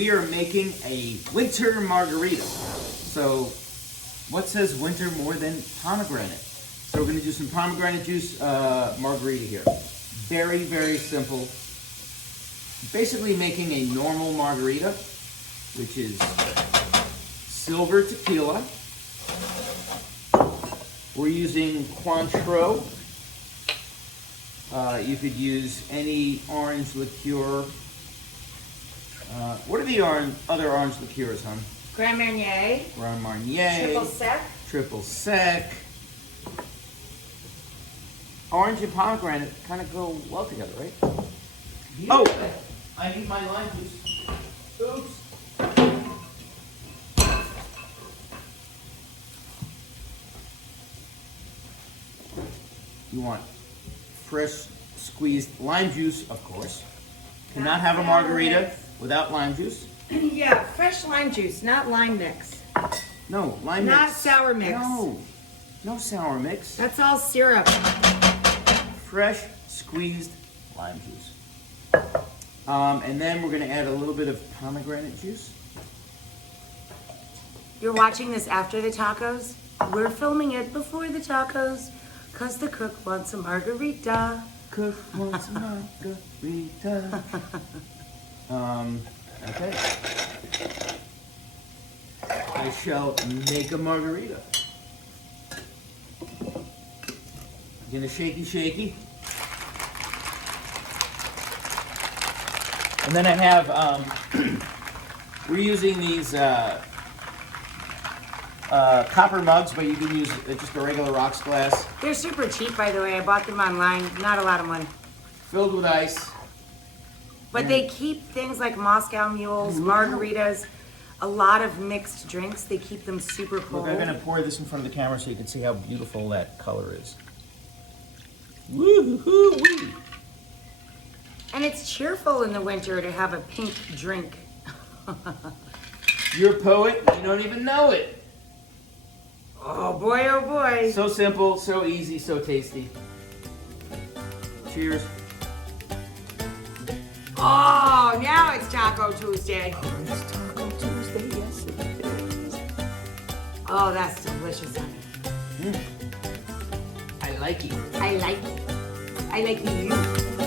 we are making a winter margarita. So what says winter more than pomegranate? So we're gonna do some pomegranate juice margarita here. Very, very simple. Basically making a normal margarita, which is silver tequila. We're using Cointreau. You could use any orange liqueur. What are the other orange liqueurs, hon? Grand Marnier. Grand Marnier. Triple sec. Triple sec. Orange and pomegranate kind of go well together, right? Oh, I need my lime juice. Oops. You want fresh squeezed lime juice, of course. Cannot have a margarita without lime juice. Yeah, fresh lime juice, not lime mix. No, lime mix. Not sour mix. No sour mix. That's all syrup. Fresh squeezed lime juice. And then we're gonna add a little bit of pomegranate juice. You're watching this after the tacos? We're filming it before the tacos, cause the cook wants a margarita. Cook wants a margarita. Okay. I shall make a margarita. Gonna shaky. And then I have, we're using these copper mugs, but you can use just a regular rocks glass. They're super cheap, by the way. I bought them online. Not a lot of money. Filled with ice. But they keep things like Moscow mules, margaritas, a lot of mixed drinks. They keep them super cold. Look, I'm gonna pour this in front of the camera so you can see how beautiful that color is. Woo-hoo-wee. And it's cheerful in the winter to have a pink drink. You're a poet, you don't even know it. Oh boy, oh boy. So simple, so easy, so tasty. Cheers. Oh, now it's Taco Tuesday. It's Taco Tuesday, yes it is. Oh, that's delicious, honey. I like it. I like you.